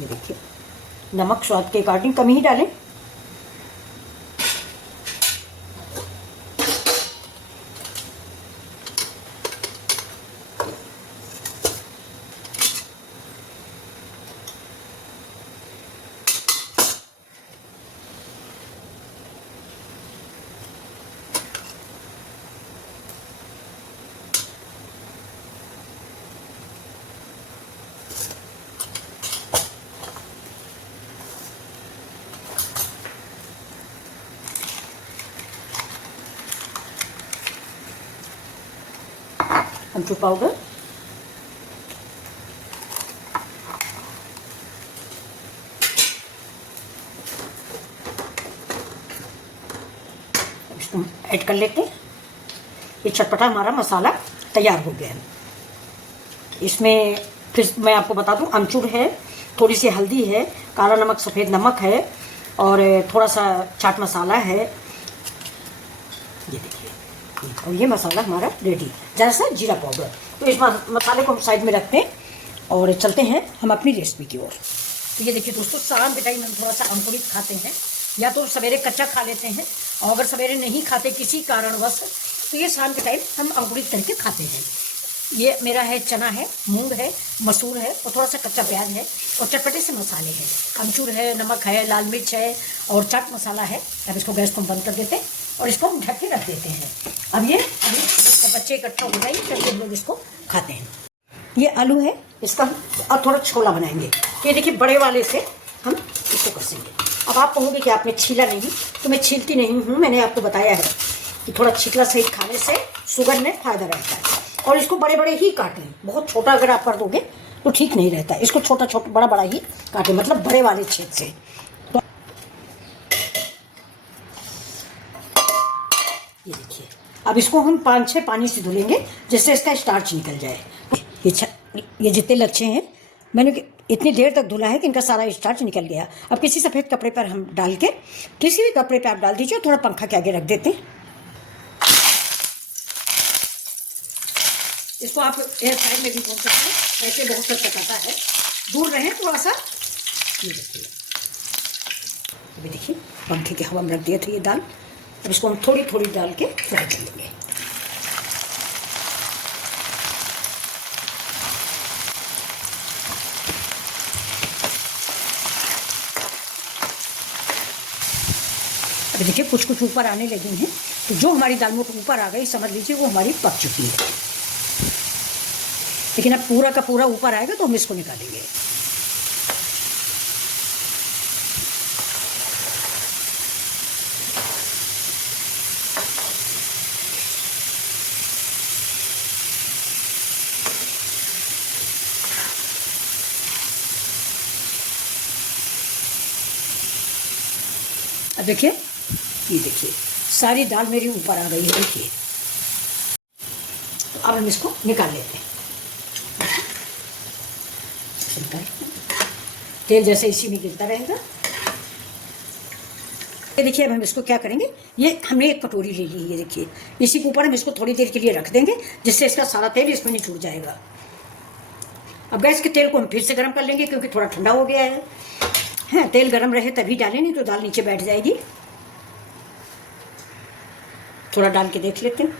ये देखिए, नमक स्वाद के अकॉर्डिंग कम ही डालें। अमचूर पाउडर, इसको ऐड कर लेते हैं। ये चटपटा हमारा मसाला तैयार हो गया है। इसमें फिर मैं आपको बता दूं, अमचूर है, थोड़ी सी हल्दी है, काला नमक, सफ़ेद नमक है और थोड़ा सा चाट मसाला है। ये देखिए, और ये मसाला हमारा रेडी। ज़रा सा जीरा पाउडर। तो इस मसाले को हम साइड में रखते हैं और चलते हैं हम अपनी रेसिपी की ओर। तो ये देखिए दोस्तों, शाम के टाइम हम थोड़ा सा अंकुरित खाते हैं, या तो सवेरे कच्चा खा लेते हैं, और अगर सवेरे नहीं खाते किसी कारणवश, तो ये शाम के टाइम हम अंकुरित करके खाते हैं। ये मेरा है, चना है, मूंग है, मसूर है और थोड़ा सा कच्चा प्याज है और चटपटे से मसाले हैं। अमचूर है, नमक है, लाल मिर्च है और चाट मसाला है। अब इसको गैस को बंद कर देते हैं और इसको हम ढक के रख देते हैं। अब ये अभी बच्चे इकट्ठा हो जाएंगे, तब हम लोग इसको खाते हैं। ये आलू है, इसका अब थोड़ा छोला बनाएंगे। ये देखिए, बड़े वाले से हम इसको कसेंगे। अब आप कहोगे कि आपने छीला नहीं, तो मैं छीलती नहीं हूँ। मैंने आपको बताया है कि थोड़ा छिकला सहित खाने से शुगर में फ़ायदा रहता है। और इसको बड़े बड़े ही काटें, बहुत छोटा अगर आप कर दोगे तो ठीक नहीं रहता है। इसको छोटा छोटा बड़ा बड़ा ही काटें, मतलब बड़े वाले छेद से। तो ये देखिए, अब इसको हम 5-6 पानी से धुलेंगे, जिससे इसका स्टार्च निकल जाए। ये जितने लच्छे हैं, मैंने इतनी देर तक धुला है कि इनका सारा स्टार्च निकल गया। अब किसी सफ़ेद कपड़े पर हम डाल के, किसी भी कपड़े पर आप डाल दीजिए, थोड़ा पंखा के आगे रख देते हैं। इसको आप एयर फ्रायर में भी भून सकते हैं, ऐसे बहुत अच्छा पकाता है। दूर रहें थोड़ा सा। ये देखिए, अभी देखिए, पंखे के हवा में रख दिया था ये दाल। अब इसको हम थोड़ी थोड़ी डाल के फ्राई कर लेंगे। अभी देखिए, कुछ कुछ ऊपर आने लगी हैं, तो जो हमारी दाल मोट ऊपर आ गई, समझ लीजिए वो हमारी पक चुकी है। लेकिन अब पूरा का पूरा ऊपर आएगा तो हम इसको निकालेंगे। अब देखिए, ये देखिए, सारी दाल मेरी ऊपर आ गई है। देखिए, तो अब हम इसको निकाल लेते हैं। तेल जैसे इसी में गिरता रहेगा। ये देखिए, अब हम इसको क्या करेंगे, ये हमने एक कटोरी ले ली है। ये देखिए, इसी के ऊपर हम इसको थोड़ी देर के लिए रख देंगे, जिससे इसका सारा तेल इसमें नहीं छूट जाएगा। अब गैस के तेल को हम फिर से गर्म कर लेंगे, क्योंकि थोड़ा ठंडा हो गया है। तेल गर्म रहे तभी डालें, नहीं तो दाल नीचे बैठ जाएगी। थोड़ा डाल के देख लेते हैं।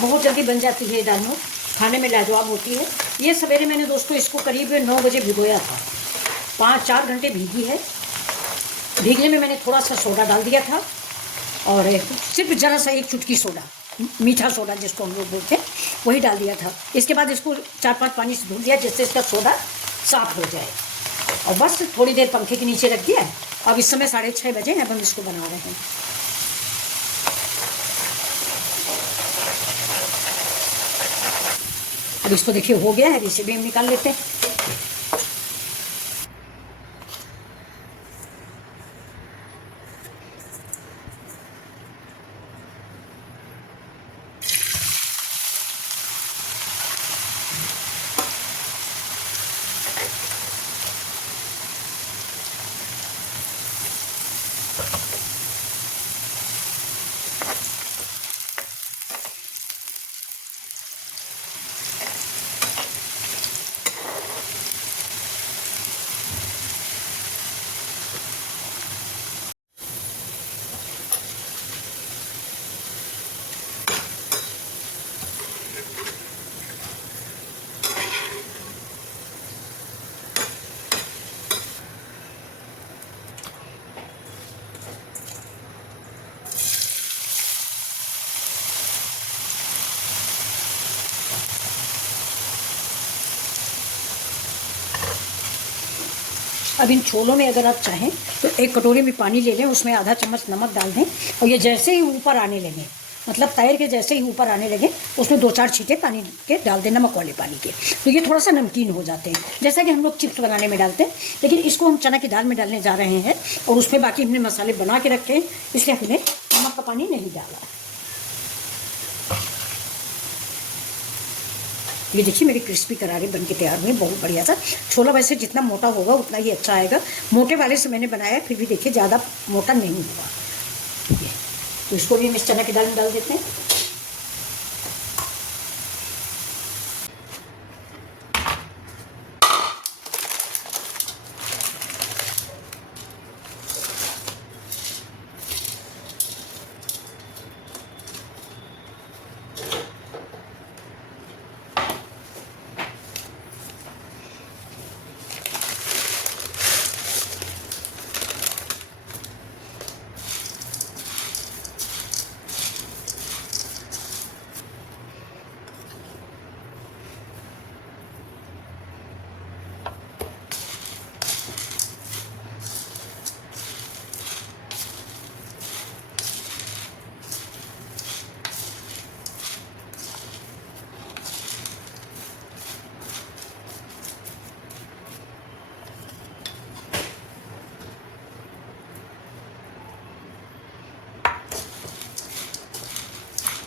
बहुत जल्दी बन जाती है दाल मोट, खाने में लाजवाब होती है। ये सवेरे मैंने दोस्तों इसको करीब 9 बजे भिगोया था। 5-4 घंटे भीगी है। भीगने में मैंने थोड़ा सा सोडा डाल दिया था, और सिर्फ ज़रा सा एक चुटकी सोडा, मीठा सोडा जिसको हम लोग बोलते हैं, वही डाल दिया था। इसके बाद इसको 4-5 पानी से धुल दिया, जिससे इसका सोडा साफ हो जाए। और बस थोड़ी देर पंखे के नीचे रख दिया। अब इस समय 6:30 बजे हैं, अब हम इसको बना रहे हैं। अब इसको देखिए हो गया है, इसे भी हम निकाल लेते हैं। अब इन छोलों में अगर आप चाहें तो एक कटोरी में पानी ले लें, उसमें आधा चम्मच नमक डाल दें और ये जैसे ही ऊपर आने लगे, मतलब तैर के जैसे ही ऊपर आने लगे, उसमें 2-4 छींटे पानी के डाल दें, नमक वाले पानी के। तो ये थोड़ा सा नमकीन हो जाते हैं, जैसा कि हम लोग चिप्स बनाने में डालते हैं, लेकिन इसको हम चना की दाल में डालने जा रहे हैं और उसमें बाकी हमने मसाले बना के रखे हैं, इसलिए हमने नमक का पानी नहीं डाला। ये देखिए मेरी क्रिस्पी करारे बन के तैयार हुए, बहुत बढ़िया सा। छोला वैसे जितना मोटा होगा उतना ही अच्छा आएगा, मोटे वाले से मैंने बनाया, फिर भी देखिए ज़्यादा मोटा नहीं हुआ। तो इसको भी हम इस चना की दाल में डाल देते हैं।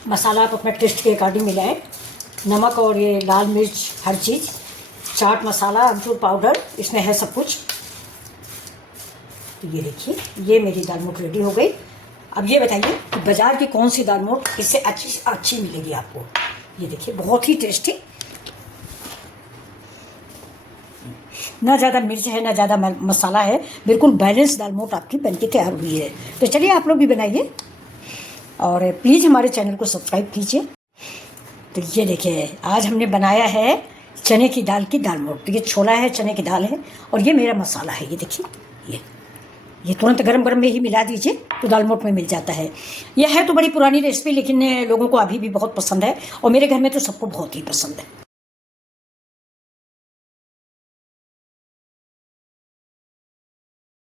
मसाला आप अपना टेस्ट के अकॉर्डिंग मिलाएं, नमक और ये लाल मिर्च हर चीज़, चाट मसाला, अमचूर पाउडर, इसमें है सब कुछ। तो ये देखिए ये मेरी दाल मोठ रेडी हो गई। अब ये बताइए कि बाज़ार की कौन सी दाल मोठ इससे अच्छी मिलेगी आपको। ये देखिए बहुत ही टेस्टी, ना ज़्यादा मिर्च है ना ज़्यादा मसाला है, बिल्कुल बैलेंस दाल मोठ आपकी बनके तैयार हुई है। तो चलिए आप लोग भी बनाइए और प्लीज़ हमारे चैनल को सब्सक्राइब कीजिए। तो ये देखिए आज हमने बनाया है चने की दाल की दाल मोठ। तो ये छोला है, चने की दाल है और ये मेरा मसाला है। ये देखिए ये तुरंत गरम गरम में ही मिला दीजिए तो दाल मोठ में मिल जाता है। यह है तो बड़ी पुरानी रेसिपी, लेकिन लोगों को अभी भी बहुत पसंद है और मेरे घर में तो सबको बहुत ही पसंद है।